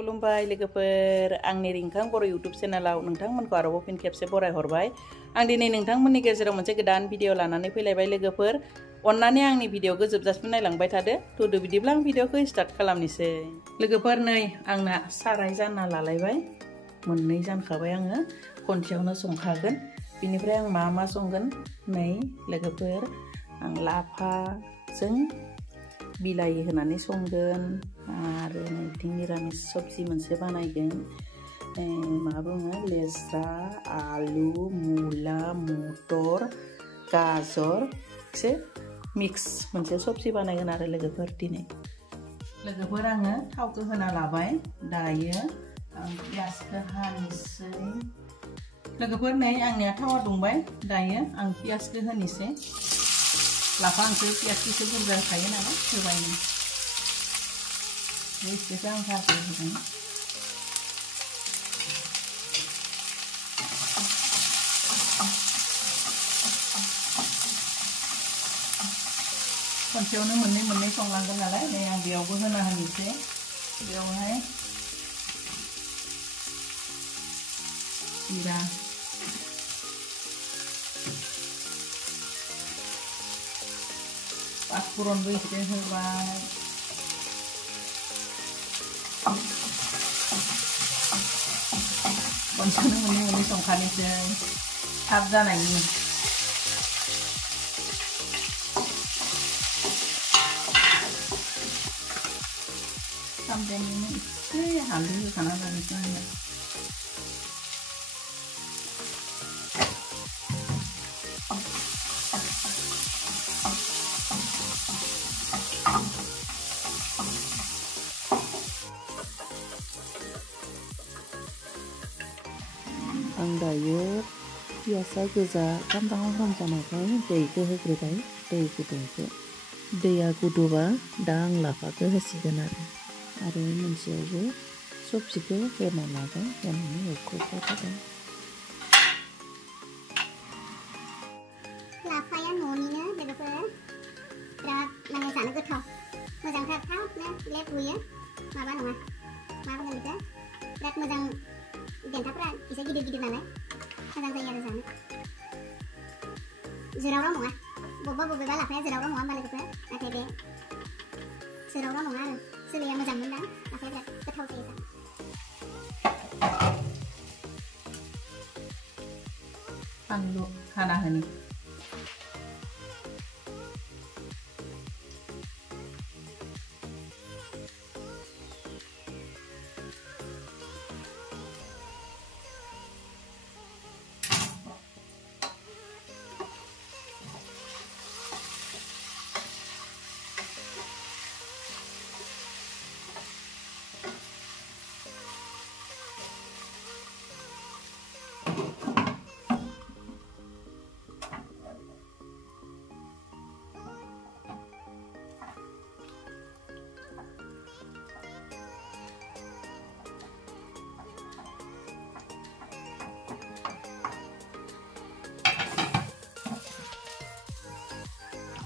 खुलुमबाय लोगोफोर आंनि रिंखां बर' YouTube चेनेलाव नोंथांमोनखौ आरोबाव फिन खेबसे बरायहरबाय। आं दिनै नोंथांमोननि गेजेराव मोनसे गोदान भिडिअ लानानै फैलायबाय लोगोफोर। अन्नानै आंनि भिडिअखौ जोबजासिम नायलांबाय थादो। थुदो बिदिब्ला आं भिडिअखौ स्टार्ट खालामनोसै। लोगोफोर नै आंना साराय जानना लालायबाय। मोननै जानखाबाय आङो खनसेयावनो संखागोन। बिनिफ्राय आं मा संगोन नै लोगोफोर आं लाफाजों बिलाहि होनानै संगोन आरो नैथिं निरामिस सबजि मोनसे बानायगोन। मा बुङो लेस्रा आलु मुला मटर गाजर एसे मिक्स मोनसे सबजि बानायगोन आरो लोगोफोर दिनै। लोगोफोर आङो थावखौ होना लाबाय। दायो आं पियासखौ हानोसै। लोगोफोर नै आंनिया थावा दुंबाय। दायो आं पियासखौ होनोसै। लाफा ओंख्रि पियासखौसो बुरजा होखायो नालाय होबाय नों एसेसो आं भाजा होगोन। खनसेयावनो मोननै संलांगोन नालाय नै आं बेयावबो होना होनोसै। बेयावहाय जिरा पाँचफोरनबो एसे होबाय। खनसेयावनो मोननै संखानोसै थाब जानायनि। सामब्रामनि एसे हालदै होखाना जानोसै आङो। आं दायो पियासा गोजा खामफ्राम जानायखाय दैखौ होग्रोबाय। दै गुदुंखौ दैया गुदुबा दा आं लाफाखौ होसिगोन आरो मोनसेयावबो सबजिखौ होना लाबाय। होनानै एवख्रुबबाय थाबाय। लाफाया न'निनो लोगोफोर बिराद माने जानो गोथाव मोजांथार थाबनो लेट रुयो। माबा नङा मा बुङो बेखौ बिराद मोजां देन्थाफ्रा एसे गिदिर नालाय मोजां जायो आरो जानो। जोरावराव नङा बबेबा लाफाया जोरावराव नङा होमबा लोगोफोर, नाथाय बे जोरावराव नङा आरो सोलाया मोजां मोनदां। लाफाया बिराद गोथाव जायो जानो। फानलु हाना होनि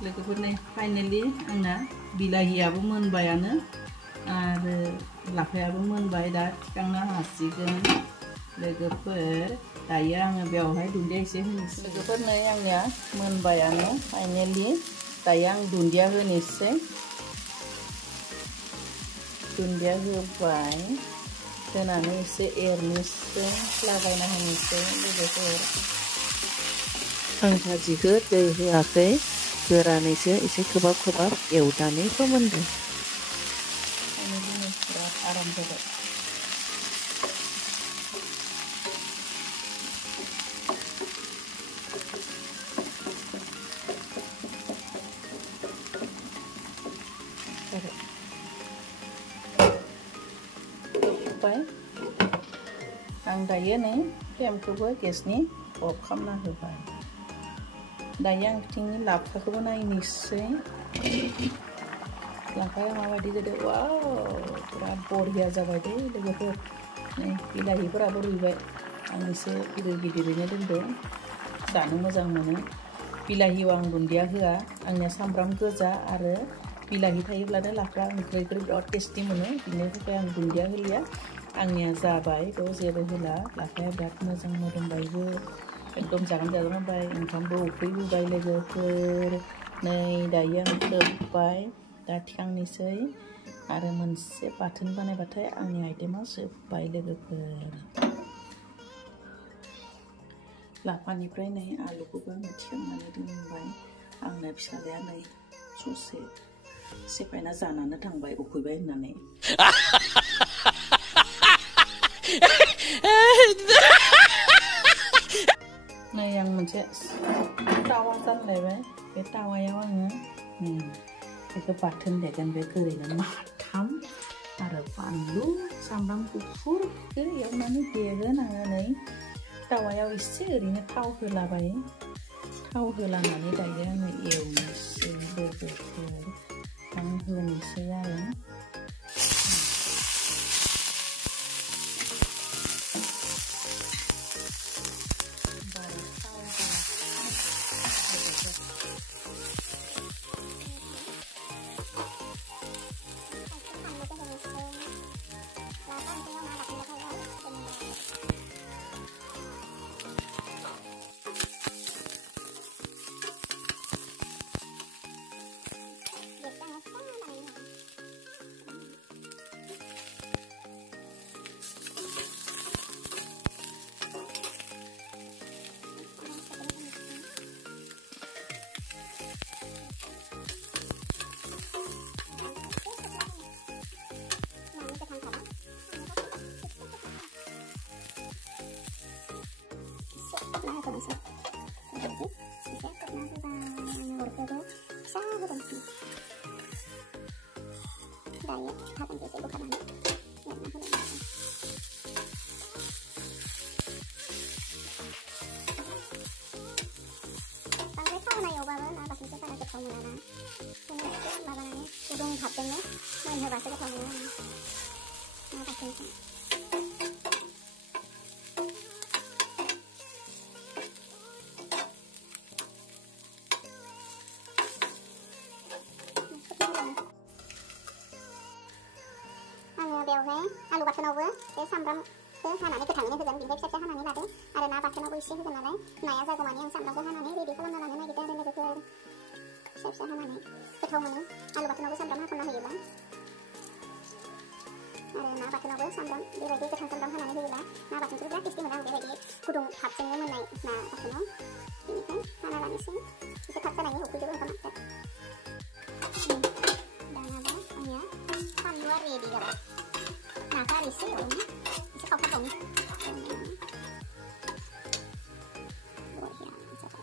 लोगोफोर नै फाइनालि आंना बिलाहियाबो मोनबायानो आरो लाफायाबो मोनबाय। दा थिखांना हासिगोन लोगोफोर। दायो आङो बेवहाय दुन्दिया एसे होनोसै। लोगोफोर नै आंनिया मोनबायानो फाइनालि। दायो आं दुन्दिया होनोसै। दुन्दिया होबाय होनानै एसे एरनोसै लागायना होनोसै लोगोफोर। आं भाजिखौ दै होआखै गोरानैसो एसे खोबहाब एवनानै फोमोनदों। आंनि दिनै बिराद आराम जाबाय। होबाय आं दायो नै फ्लेमखौबो गेसनि अफ खालामना होबाय। दायो आं बिथिंनि लाफाखौबो नायनोसै। लाफाया माबायदि जादों। वाव बिराद बरिया जाबाय दे लोगोफोर। नै बिलाहिफोराबो रुइबाय। आं एसे गिदिरैनो दोनदों जानो मोजां मोनो। बिलाहियाव आं दुन्दिया होआ। आंनिया सामब्राम गोजा आरो बिलाहि थायोब्लानो लाफा ओंख्रिखौ बिराद टेस्टि मोनो बिनि थाखाय आं दुन्दिया होलिया आंनिया जाबाय थ' जेबो होला लाफाया बिराद मोजां मोदोमबायबो एकदम जागोन जाबाय ओंखामबो उखैबोबाय लोगोफोर नै दायो आं खोब्बाय दा थिखांनोसै आरो मोनसे बाथोन बानायबाथाय आंनि आइटेमा जोब्बाय लोगोफोर लाफानिफ्राय नै आलुखौबो आङो थिखांनानै दोनबाय आंनो फिसालाया नै ससे सेफायना जानानै थांबाय उखैबाय होननानै नै आं मोनसे तावा जानलायबाय बे तावायाव आङो बेखौ बाथोन देगोन बे ओरैनो माथाम आरो बानलु सामब्राम गुफुरखौ एवनानै देगोन आङो नै तावायाव एसे ओरैनो थाव होलाबाय थाव होलानानै दायो आङो एवनोसै लोगोफोर आं होनोसै आरो गुदुं भाबजोंनो मोनहोबासो गोथाव मोनो ना बाथोनखौ आङो बेवहाय आलु बाथोनावबो बे सामब्रामखौ हानानै गोथाङैनो होगोन बिनिफ्राय फिसा फिसा हानानै लादो आरो ना बाथोनावबो एसे होगोन नालाय नाया जागौमानि आं सामब्रामखौ हानानै रेडि खालामना लानो नागिरदों आरो लोगोफोर फिसा फिसा हानानै गोथाव मोनो आलु बाथोनावबो सामब्राम हाखाना होयोब्ला आरो ना बाथोनावबो सामब्राम बेबायदि गोथां सामब्राम हानानै होयोब्ला ना बाथोनखौ बिराद टेस्टि मोनो आं बेबायदि गुदुं भाबजोंनो मोननाय ना बाथोनाव बेनिफ्राय हाना लानोसै एसे थाब जानायनि उखैजोबो ओंखामा दानाबा आंनिया फानलुआ रेडि जाबाय नाखौ आरो एसे एवनो एसे खावथाबावनो बरिया जाबाय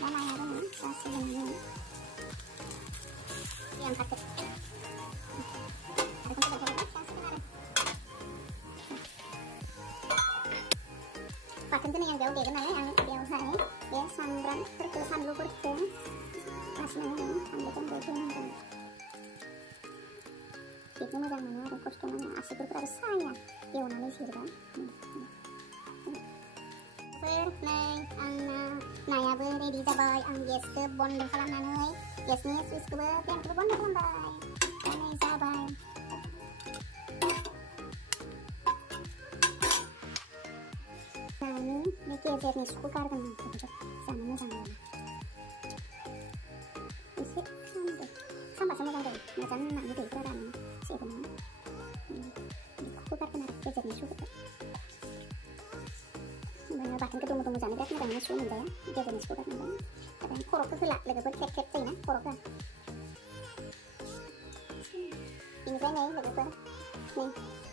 दा नाया दङ जासिगोन yang sakit bathonखौ yang jauh देगोन नालाय आं बेवहाय बे सामब्रामफोरखौ सानलुफोरखौ लासैनो सानलुखौ होनांगोन बेखौ मोजां मोनो आरो खस्थ' मोनो आसिफोरफोराबो साया एवनानै जिरबा नै आंना नायाबो रेडि जाबाय आं गेसखौ बन्द खालामनानै गेसनि सुइचखौबो फेनखौबो बन्द खालामबाय नै जाबाय नानि बे गेजेरनि सुखौ गारगोन आं जानो मोजां मोना एसे खामबासो मोजां जायो मोजां नानि दैफ्रा रानो जेबो नङा बेखौबो गारगोन आरो गेजेरनि सुखौ बाथोनखौ दुमु दुमु जानो बिराद मोजां मोनो सु मोनजाया गेजेरनि सुखौ गारनांगौ आरो खर'खौ होला लोगोफोर ख्रेब ख्रेब जायोना खर'खौ बेनिफ्राय नै लोगोफोर नै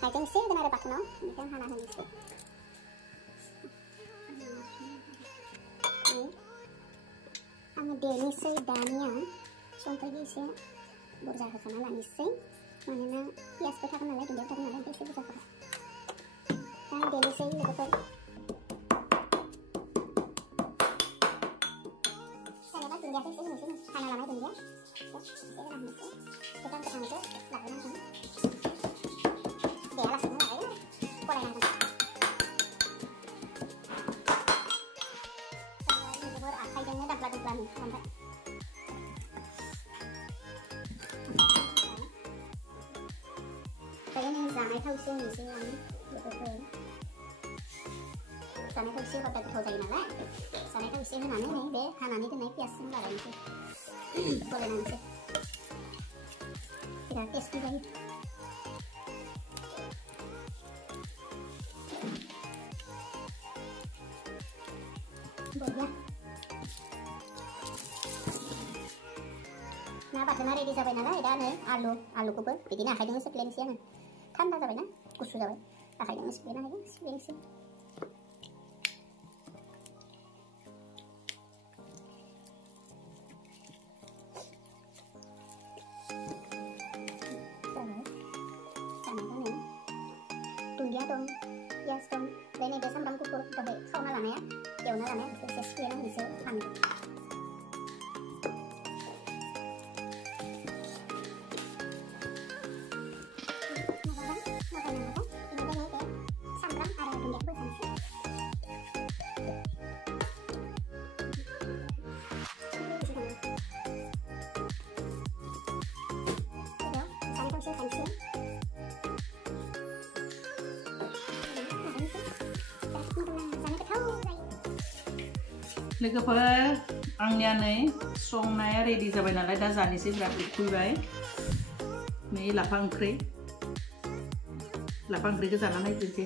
हाइजें एसे होगोन आरो बाथोनाव बेनिफ्राय हाना होनोसै आङो देनोसै दानिया संख्रिखौ एसे बुरजा होखाना लानोसै मानोना पियासबो थागोन नालाय दुन्दियाबो थागोन नालाय एसे बुरजा होबाय दा देनोसै लोगोफोर दुन्दियाखौ एसे होनोसै हाना लानाय दुन्दिया एसे होना होनोसै गोथां गोथांखौ लाबोनांगोन देयालासिनो लागायो गलायनांगोन लोगोफोर आखाइजोंनो दाब्ला दुब्लानो ओमफ्राय जानायखौ एसे हरदा गोथाव जायो नालाय जानायखौ एसे होनानै नै बे हानानै दोननाय पियासजों लागायनोसै गलायनानैसै बिराद टेस्टि जायो बरिया ना बाथोना रेडि जाबाय नालाय दा नै आलुखौबो बिदिनो आखाइजोंनो सिफ्लेनोसै आङो थान्दा जाबायना गुसु जाबाय आखाइजोंनो सिफ्लेनो हायो सिफ्लेनोसै दुन्दिया दं पियास दं ओमफ्राय नैबे सामब्राम गुफुर दहाय सावना लानाया एवना लानाया बेखौ एसे सिफ्लेना होनोसै फानलु लोगोफोर आंनिया नै संनाया रेडि जाबाय नालाय दा जानोसै बिराद उखैबाय नै लाफा ओंख्रिखौ जाना नायनोसै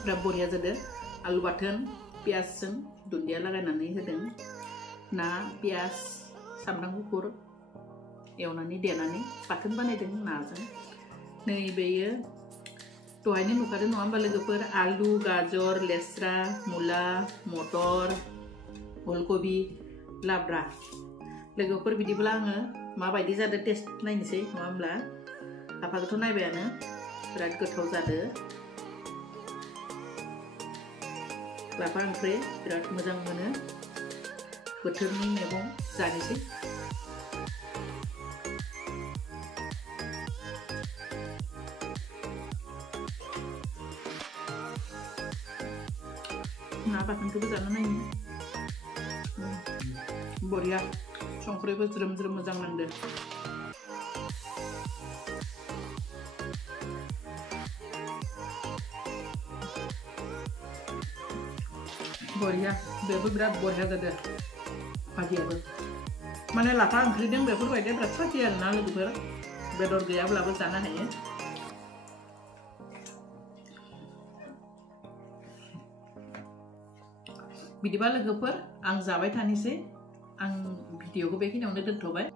बिराद बरिया जादों आलु बाथोन पियासजों दुन्दिया लागायनानै होदों ना पियास सामब्राम गुफुर एवनानै देनानै बाथोन बानायदों नाजों नै बेयो दहायनो नुखादों नङा होमबा लोगोफोर आलु गाजर लेस्रा मुला मटर फुलकबि लाब्रा लोगोफोर बिदिब्ला आङो माबायदि जादों टेस्ट नायनोसै नङा होमब्ला लाफाखौथ' नायबायानो बिराद गोथाव जादों लाफा ओंख्रि बिराद मोजां मोनो बोथोरनि मैगं जानोसै ना बाथोनखौबो जानो नायनो बरिया संख्रिबो ज्रोम ज्रोम मोजां नांदों बरिया बेबो बिराद बरिया जादों भाजियाबो माने लाफा ओंख्रिजों बेफोरबायदि बिराद साखि आरोना लोगोफोर बेदर गैयाब्लाबो जानो हायो बिदिबा लोगोफोर आं जाबाय थानोसै आं भिडिअखौ बेखिनियावनो दोनथ'बाय